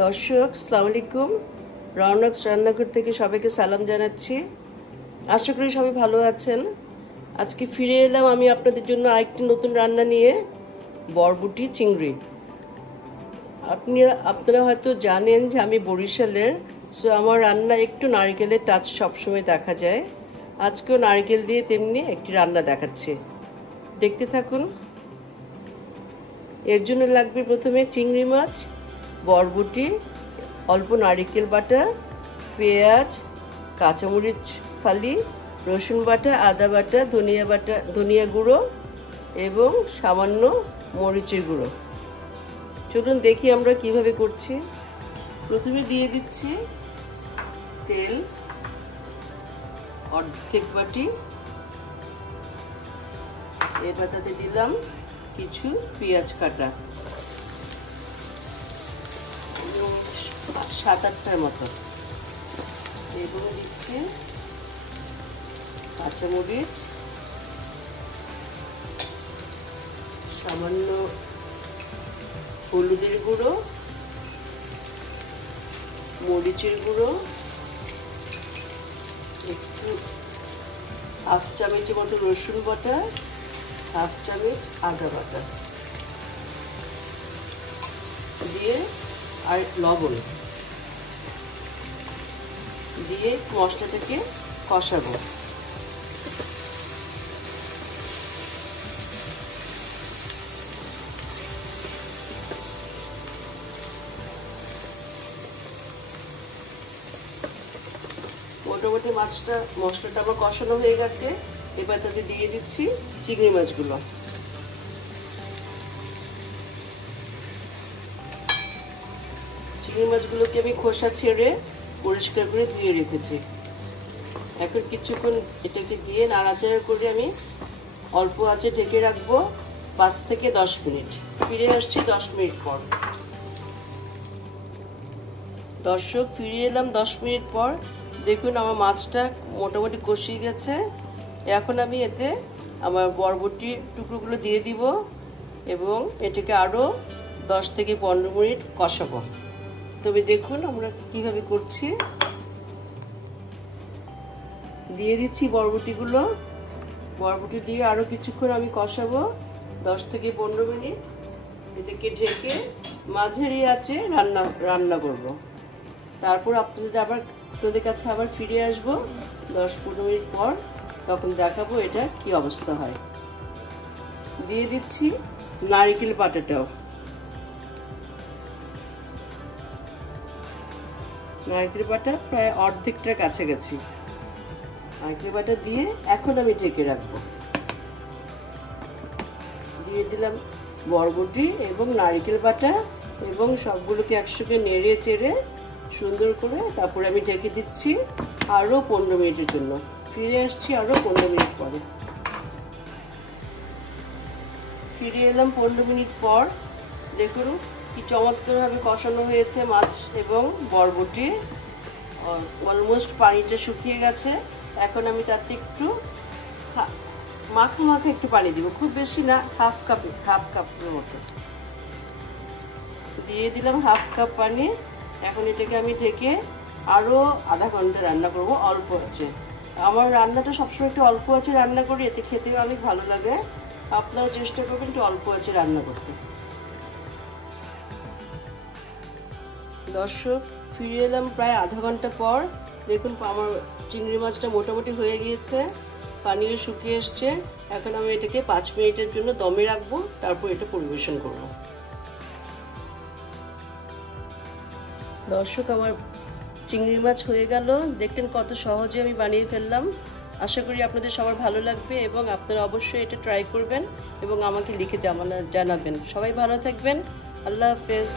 দর্শক আসসালামু আলাইকুম। রৌনক রান্নাঘর থেকে সবাইকে সালাম জানাচ্ছি। আশা করি সবাই ভালো আছেন। আজকে ফিরে এলাম আমি আপনাদের জন্য আরেকটি নতুন রান্না নিয়ে, বরবটি চিংড়ি। আপনারা হয়তো জানেন যে আমি বরিশালের, সো আমার রান্না একটু নারকেলের টাচ সবসময় দেখা যায়। আজকেও নারকেল দিয়ে তেমনি একটি রান্না দেখাচ্ছি, দেখতে থাকুন। এর জন্য লাগবে প্রথমে চিংড়ি মাছ, বরবটি, অল্প নারকেল বাটা, পেঁয়াজ, কাঁচামরিচ ফালি, রসুন বাটা, আদা বাটা, ধনিয়া গুঁড়ো এবং সামান্য মরিচের গুঁড়ো। চলুন দেখি আমরা কিভাবে করছি। প্রথমে দিয়ে দিচ্ছি তেল অর্ধেক বাটি, এবার তাতে দিলাম কিছু পেঁয়াজ কাটা, 7-8টার মতো, এবং দিচ্ছি কাঁচামরিচ, সামান্য হলুদের গুঁড়ো, মরিচের গুঁড়ো, একটু 1/2 চামচের মতো রসুন বাটা, 1/2 চামচ আদা বাটা দিয়ে, আর লবণ দিয়ে মশলাটাকে কষাবো। মোটামুটি মশলাটা আমার কষানো হয়ে গেছে। এবার তাতে দিয়ে দিচ্ছি চিংড়ি মাছগুলো। চিংড়ি মাছগুলোকে আমি খোসা ছেড়ে পরিষ্কার করে ধুয়ে রেখেছি। এখন কিছুক্ষণ এটাকে দিয়ে নাড়াচাড়া করে আমি অল্প আঁচে ঢেকে রাখবো 5 থেকে 10 মিনিট। ফিরে আসছি 10 মিনিট পর। দর্শক, ফিরে এলাম 10 মিনিট পর। দেখুন আমার মাছটা মোটামুটি কষিয়ে গেছে। এখন আমি এতে আমার বরবটির টুকরোগুলো দিয়ে দিব এবং এটাকে আরও 10 থেকে 15 মিনিট কষাবো। তবে দেখুন আমরা কিভাবে করছি। দিয়ে দিচ্ছি বরবটিগুলো। বরবটি দিয়ে আরও কিছুক্ষণ আমি কষাবো, 10 থেকে 15 মিনিট। এটাকে ঢেকে মাঝারি আঁচে রান্না করব। তারপর আপনাদের কাছে আবার ফিরে আসবো 10-15 মিনিট পর। তখন দেখাবো এটা কি অবস্থা হয়। দিয়ে দিচ্ছি নারকেল বাটাটাও। নারকেল বাটা প্রায় অর্ধেকটার কাছাকাছি। নারকেল বাটা দিয়ে এখন আমি ঢেকে রাখবো। দিয়ে দিলাম বরবটি এবং নারকেল বাটা এবং সবগুলোকে একসঙ্গে নেড়ে চেড়ে সুন্দর করে তারপরে আমি ঢেকে দিচ্ছি আরও 15 মিনিটের জন্য। ফিরে আসছি আরও 15 মিনিট পরে। ফিরে এলাম 15 মিনিট পর। দেখুন কি চমৎকারভাবে কষানো হয়েছে মাছ এবং বরবটি। অলমোস্ট পানিটা শুকিয়ে গেছে। এখন আমি তাতে একটু মাখা একটু পানি দিব, খুব বেশি না, হাফ কাপের মতো দিয়ে দিলাম, 1/2 কাপ পানি। এখন এটাকে আমি ঢেকে আরও আধা ঘন্টা রান্না করব অল্প আছে। আমার রান্নাটা সবসময় একটু অল্প আছে রান্না করি, এতে খেতে অনেক ভালো লাগে। আপনারা চেষ্টা করবেন একটু অল্প আছে রান্না করতে। দর্শক, ফিরে এলাম প্রায় আধা ঘন্টা পর। দেখুন আমার চিংড়ি মাছটা মোটামুটি হয়ে গিয়েছে, পানিও শুকিয়ে এসছে। এখন আমি এটাকে 5 মিনিটের জন্য দমে রাখবো, তারপর এটা পরিবেশন করব। দর্শক, আমার চিংড়ি মাছ হয়ে গেল। দেখলেন কত সহজে আমি বানিয়ে ফেললাম। আশা করি আপনাদের সবার ভালো লাগবে এবং আপনারা অবশ্যই এটা ট্রাই করবেন এবং আমাকে লিখে জানাবেন। সবাই ভালো থাকবেন। আল্লাহ হাফেজ।